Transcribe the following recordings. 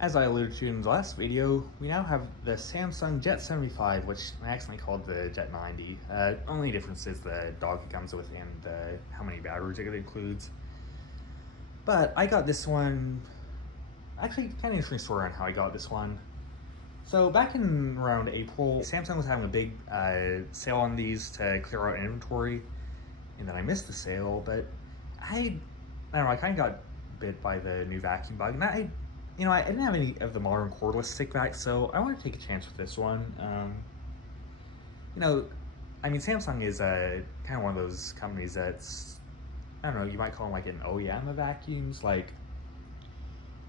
As I alluded to in the last video, we now have the Samsung Jet 75, which I accidentally called the Jet 90. Only difference is the dock it comes with and how many batteries it includes. But I got this one, actually kind of interesting story on how I got this one. So back in around April, Samsung was having a big sale on these to clear out inventory, and then I missed the sale, but I don't know, I kind of got bit by the new vacuum bug, and I didn't have any of the modern cordless stick vacs, so I wanted to take a chance with this one. I mean, Samsung is kind of one of those companies that's, I don't know, you might call them like an OEM of vacuums. Like,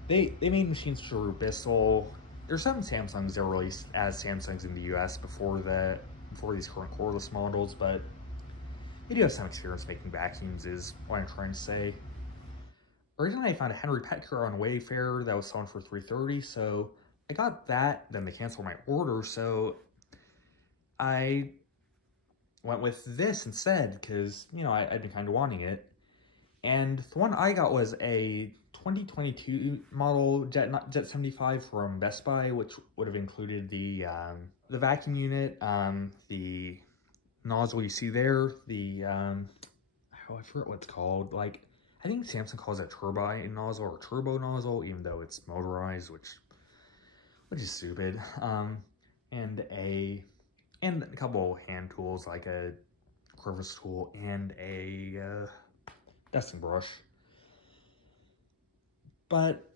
they made machines for Bissell. There's some Samsungs that were released as Samsungs in the US before these current cordless models, but they do have some experience making vacuums is what I'm trying to say. Originally, I found a Henry Petker on Wayfair that was selling for $330, so I got that, then they canceled my order, so I went with this instead, because, I'd been kind of wanting it. And the one I got was a 2022 model Jet 75 from Best Buy, which would have included the vacuum unit, the nozzle you see there, I forget what it's called, I think Samsung calls it a turbine nozzle or turbo nozzle, even though it's motorized, which is stupid. And a couple hand tools like a crevice tool and a dusting brush. But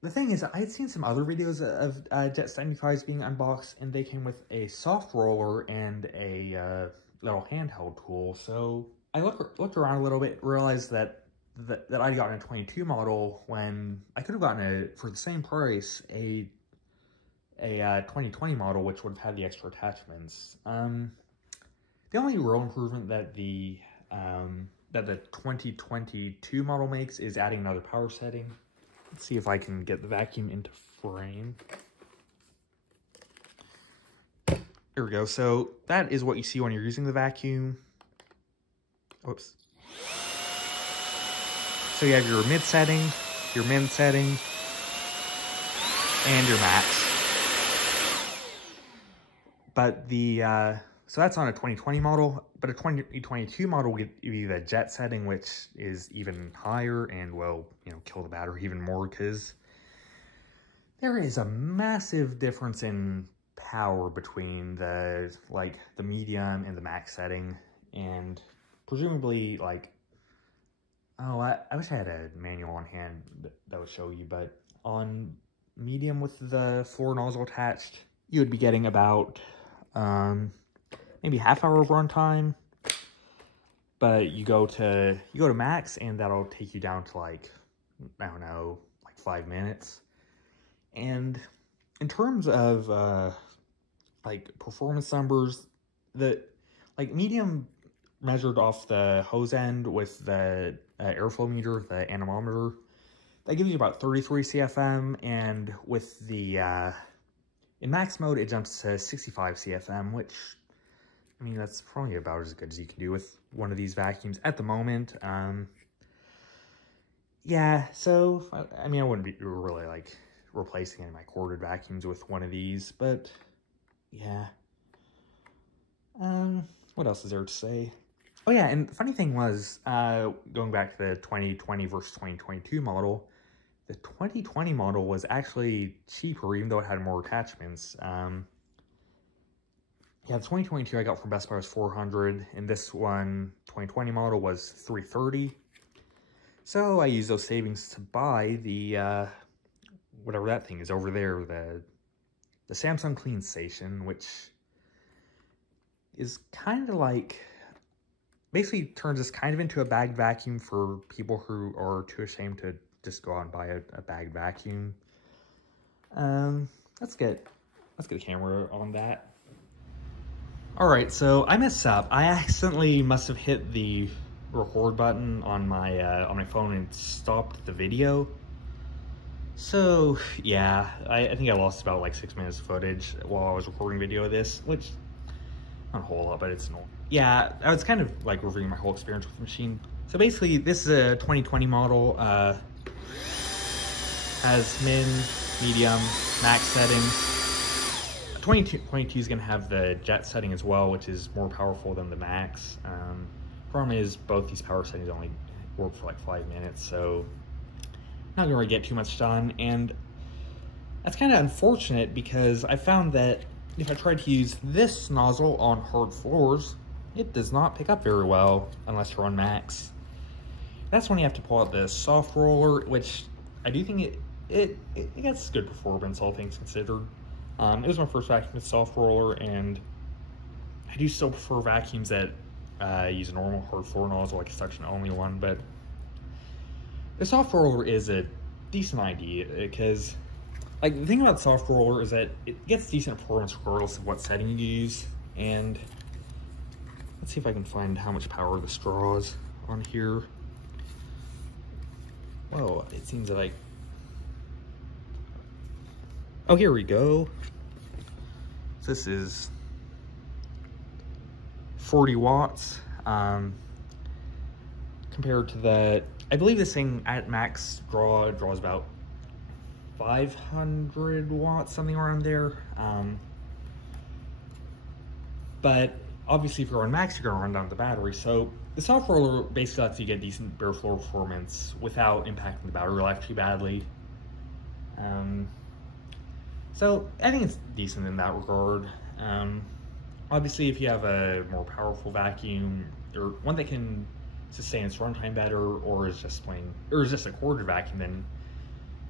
the thing is, I had seen some other videos of Jet 75s being unboxed, and they came with a soft roller and a little handheld tool. So I looked around a little bit, realized that I'd gotten a 22 model when I could have gotten for the same price a 2020 model, which would have had the extra attachments. The only real improvement that the 2022 model makes is adding another power setting. Let's see if I can get the vacuum into frame. There we go. So that is what you see when you're using the vacuum. Whoops. So you have your mid setting, your min setting, and your max. But so that's on a 2020 model, but a 2022 model will give you the jet setting, which is even higher and will, kill the battery even more, because there is a massive difference in power between the medium and the max setting, and presumably, I wish I had a manual on hand that would show you, but on medium with the floor nozzle attached, you would be getting about maybe half-hour of runtime. But you go to max, and that'll take you down to I don't know, 5 minutes. And in terms of performance numbers, the medium measured off the hose end with the airflow meter, the anemometer, that gives you about 33 CFM, and with the in max mode it jumps to 65 CFM, which, I mean, that's probably about as good as you can do with one of these vacuums at the moment. Yeah, so I mean, I wouldn't be really replacing any of my corded vacuums with one of these, but yeah. What else is there to say? Oh yeah, and the funny thing was, going back to the 2020 versus 2022 model, the 2020 model was actually cheaper, even though it had more attachments. Yeah, the 2022 I got from Best Buy was $400, and this one, 2020 model, was $330. So I used those savings to buy the, whatever that thing is over there, the Samsung Clean Station, which is kind of basically turns this kind of into a bagged vacuum for people who are too ashamed to just go out and buy a bagged vacuum. Let's get a camera on that. Alright, so I messed up. I accidentally must have hit the record button on my phone and stopped the video. So yeah, I think I lost about 6 minutes of footage while I was recording video of this, which not a whole lot, but it's annoying. Yeah, I was kind of reviewing my whole experience with the machine. So basically, this is a 2020 model. Has min, medium, max settings. 2022 is going to have the jet setting as well, which is more powerful than the max. Problem is both these power settings only work for like 5 minutes, so not going to really get too much done. And that's kind of unfortunate because I found that if I try to use this nozzle on hard floors, it does not pick up very well unless you're on max. That's when you have to pull out the soft roller, which I do think it gets good performance, all things considered. It was my first vacuum with soft roller, and I do still prefer vacuums that use a normal hard floor nozzle, like a suction only one, but the soft roller is a decent idea because, like, the thing about the soft roller is that it gets decent performance regardless of what setting you use. And let's see if I can find how much power this draws on here. Whoa, it seems like, oh, here we go. This is 40 watts compared to the, I believe this thing at max draws about 500 watts, something around there. But obviously if you're on max, you're gonna run down the battery. So the soft roller basically lets you get decent bare floor performance without impacting the battery life too badly. So I think it's decent in that regard. Obviously, if you have a more powerful vacuum or one that can sustain its runtime better, or is just a corded vacuum, then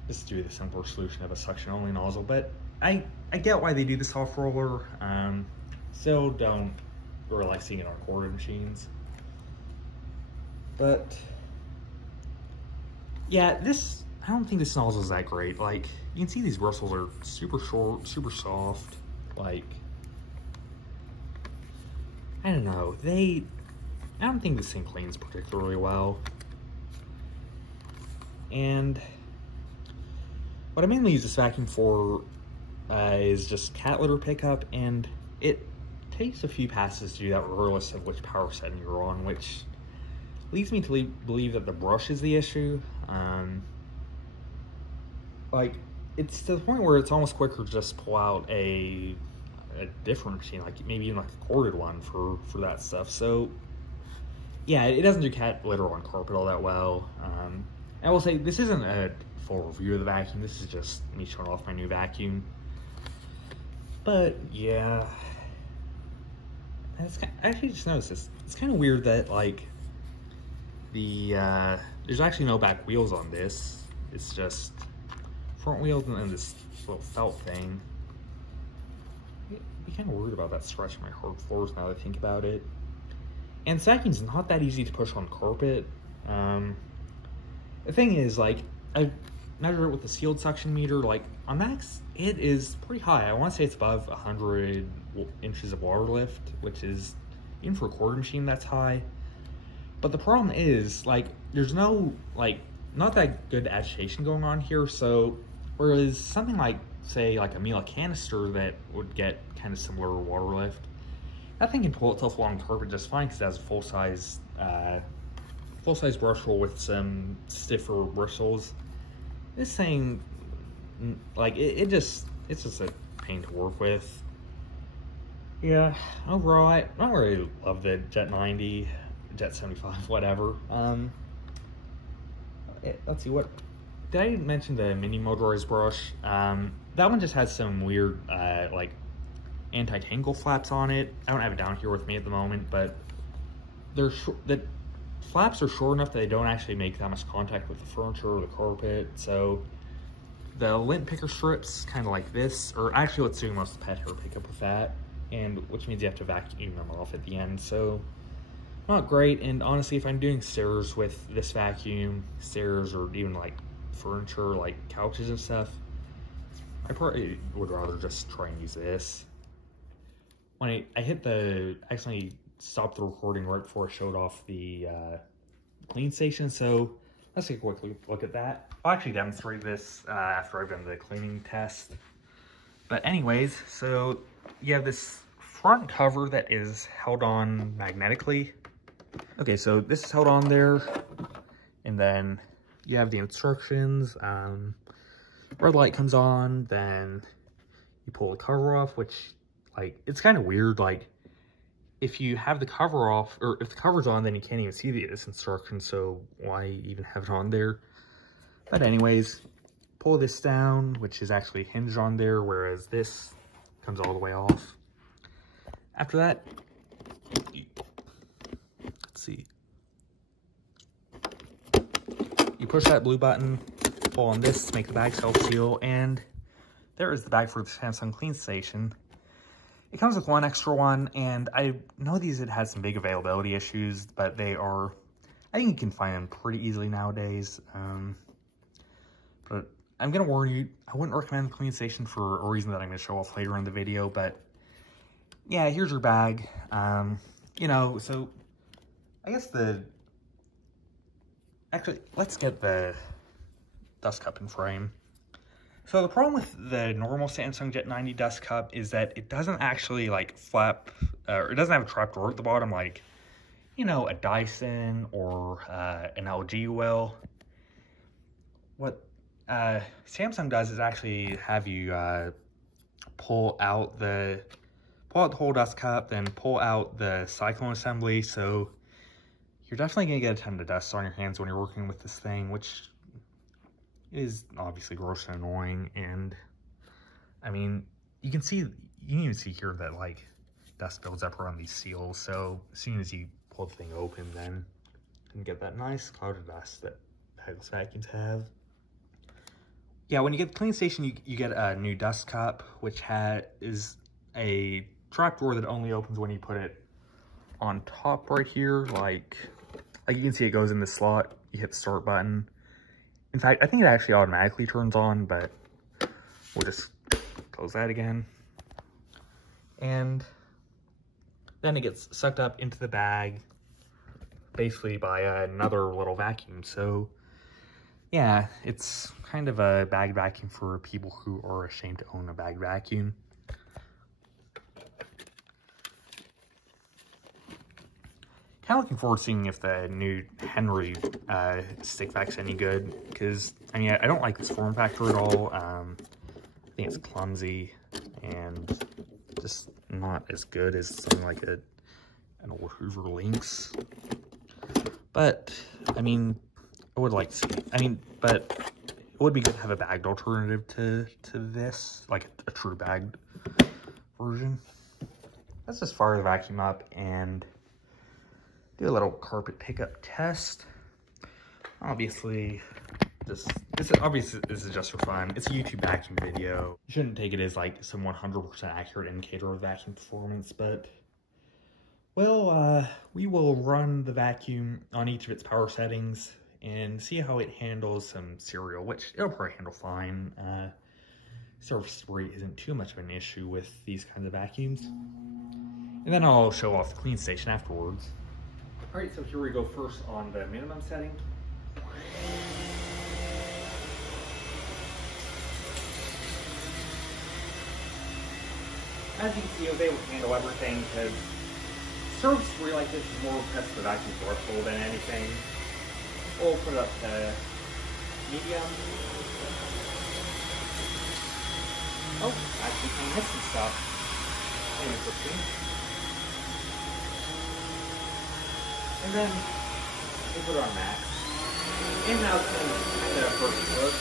just do the simpler solution of a suction-only nozzle. But I get why they do the soft roller. Still don't really like seeing it on corded machines. But yeah, I don't think this nozzle is that great. Like, you can see these bristles are super short, super soft. Like, I don't know. I don't think this thing cleans particularly well. And what I mainly use this vacuum for is just cat litter pickup, and it takes a few passes to do that regardless of which power setting you're on, which leads me to believe that the brush is the issue. Like, it's to the point where it's almost quicker to just pull out a different machine, like maybe even like a corded one for that stuff. So yeah, it doesn't do cat litter on carpet all that well. I will say this isn't a full review of the vacuum. This is just me showing off my new vacuum. But yeah, I actually just noticed this. It's kind of weird that like there's actually no back wheels on this. It's just front wheels and then this little felt thing. I'd be kind of worried about that stretching my hard floors now that I think about it. And this vacuum's not that easy to push on carpet. The thing is, like, I've measured it with the sealed suction meter. Like, on max, it is pretty high. I want to say it's above 100 inches of water lift, which is, even for a quarter machine, that's high. But the problem is, like, there's no, like, not that good agitation going on here. So, whereas something like, say, like a Miele canister that would get kind of similar water lift, that thing can pull itself along carpet just fine because it has a full-size brush roll with some stiffer bristles. This thing, like, it's just a pain to work with. Yeah, overall, I don't really love the Jet 90, Jet 75, whatever. Let's see, what did I mention? The mini motorized brush. That one just has some weird, like, anti-tangle flaps on it. I don't have it down here with me at the moment, but the flaps are short enough that they don't actually make that much contact with the furniture or the carpet. So the lint picker strips, kind of like this, or actually let's do most of the pet hair pickup with that, and which means you have to vacuum them off at the end. So not great. And honestly, if I'm doing stairs with this vacuum, stairs or even like furniture, like couches and stuff, I probably would rather just try and use this. When I accidentally stopped the recording right before I showed off the clean station, so let's take a quick look at that. I'll actually demonstrate this after I've done the cleaning test. But anyways, so you have this front cover that is held on magnetically. Okay, so this is held on there, and then you have the instructions. red light comes on, then you pull the cover off, which, like, it's kind of weird. Like, if you have the cover off, or if the cover's on, then you can't even see the instructions, so why even have it on there? But anyways, pull this down, which is actually hinged on there, whereas this comes all the way off. After that, let's see. You push that blue button, pull on this to make the bag self-seal, and there is the bag for the Samsung Clean Station. It comes with one extra one, and I know it has some big availability issues, but I think you can find them pretty easily nowadays. But I'm going to warn you, I wouldn't recommend the Clean Station for a reason that I'm going to show off later in the video, but yeah, here's your bag. You know, so I guess actually, let's get the dust cup in frame. So the problem with the normal Samsung Jet 90 dust cup is that it doesn't actually like flap, or it doesn't have a trap door at the bottom like, you know, a Dyson or an LG will. What Samsung does is actually have you pull out the whole dust cup, then pull out the cyclone assembly, so you're definitely going to get a ton of dust on your hands when you're working with this thing, which is obviously gross and annoying. And I mean, you can even see here that like dust builds up around these seals, so as soon as you pull the thing open, then you can get that nice cloud of dust that those vacuums have. Yeah, when you get the Clean Station, you get a new dust cup, which is a trapdoor that only opens when you put it on top right here. Like you can see it goes in the slot, you hit the start button. In fact, I think it actually automatically turns on, but we'll just close that again. And then it gets sucked up into the bag, basically by another little vacuum. So yeah, it's kind of a bag vacuum for people who are ashamed to own a bag vacuum. Kind of looking forward to seeing if the new Henry stick vac's any good, because I mean, I don't like this form factor at all. I think it's clumsy and just not as good as something like an old Hoover Lynx. But I mean, I would like to see, but it would be good to have a bagged alternative to this, like a true bagged version. Let's just fire the vacuum up and do a little carpet pickup test. Obviously, this is just for fun. It's a YouTube vacuum video. You shouldn't take it as like some 100% accurate indicator of vacuum performance, but well, we will run the vacuum on each of its power settings and see how it handles some cereal, which it'll probably handle fine. Surface debris isn't too much of an issue with these kinds of vacuums. And then I'll show off the Clean Station afterwards. Alright, so here we go first on the minimum setting. As you can see, I was able to handle everything because surface debris like this is more test for vacuum threshold than anything. We'll put it up to medium. Oh, actually can hit some stuff. And then we'll put it on max. And now it's going to kind of first look.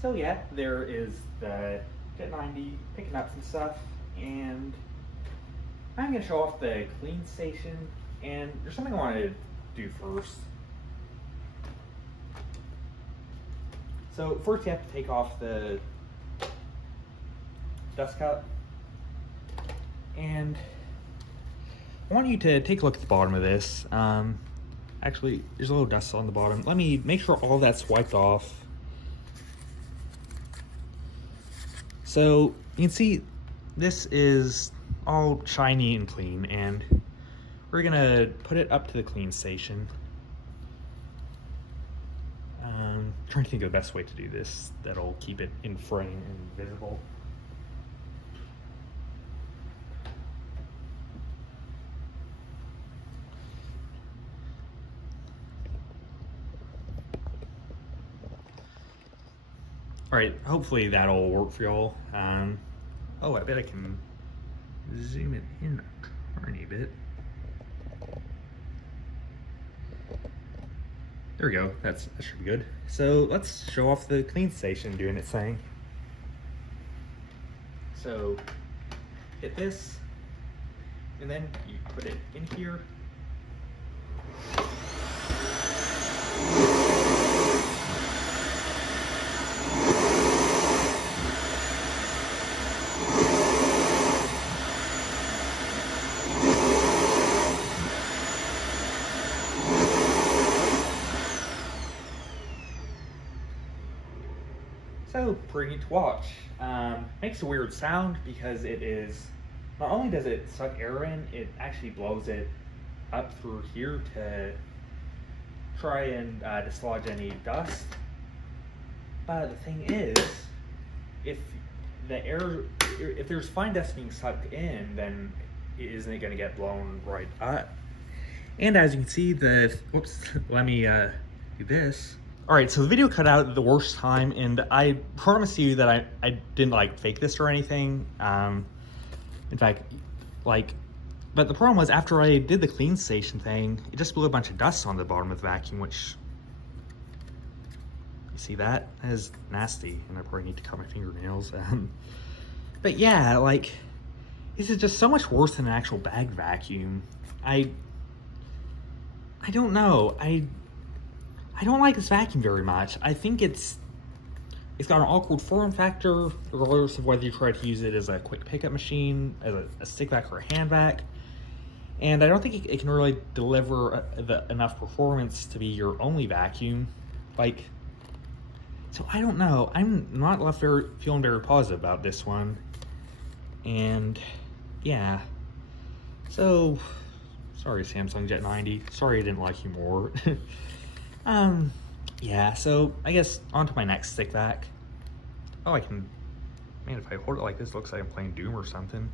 So yeah, there is the Jet 90 picking up some stuff, and I'm going to show off the Clean Station, and there's something I wanted to do first. So first you have to take off the dust cup, and I want you to take a look at the bottom of this. Actually, there's a little dust on the bottom. Let me make sure all that's wiped off. So you can see this is all shiny and clean, and we're gonna put it up to the Clean Station. trying to think of the best way to do this that'll keep it in frame and visible. All right, hopefully that'll work for y'all. Oh, I bet I can zoom it in a tiny bit. There we go, that should be good. So let's show off the clean station doing its thing. So hit this, and then you put it in here. So pretty neat to watch. Makes a weird sound because it is, not only does it suck air in, it actually blows it up through here to try and dislodge any dust. But the thing is, if there's fine dust being sucked in, then isn't it going to get blown right up? And as you can see, whoops, let me do this. All right, so the video cut out at the worst time, and I promise you that I didn't like fake this or anything. In fact, but the problem was after I did the clean station thing, it just blew a bunch of dust on the bottom of the vacuum, which, you see that? That is nasty, and I probably need to cut my fingernails. But yeah, like, this is just so much worse than an actual bag vacuum. I don't know. I don't like this vacuum very much. I think it's got an awkward form factor, regardless of whether you try to use it as a quick pickup machine, as a stick vac or a hand vac. And I don't think it can really deliver enough performance to be your only vacuum. Like, so I don't know. I'm not left feeling very positive about this one. And yeah. So, sorry Samsung Jet 90. Sorry I didn't like you more. Yeah, so I guess on to my next stick vac. Oh, man, if I hold it like this, it looks like I'm playing Doom or something.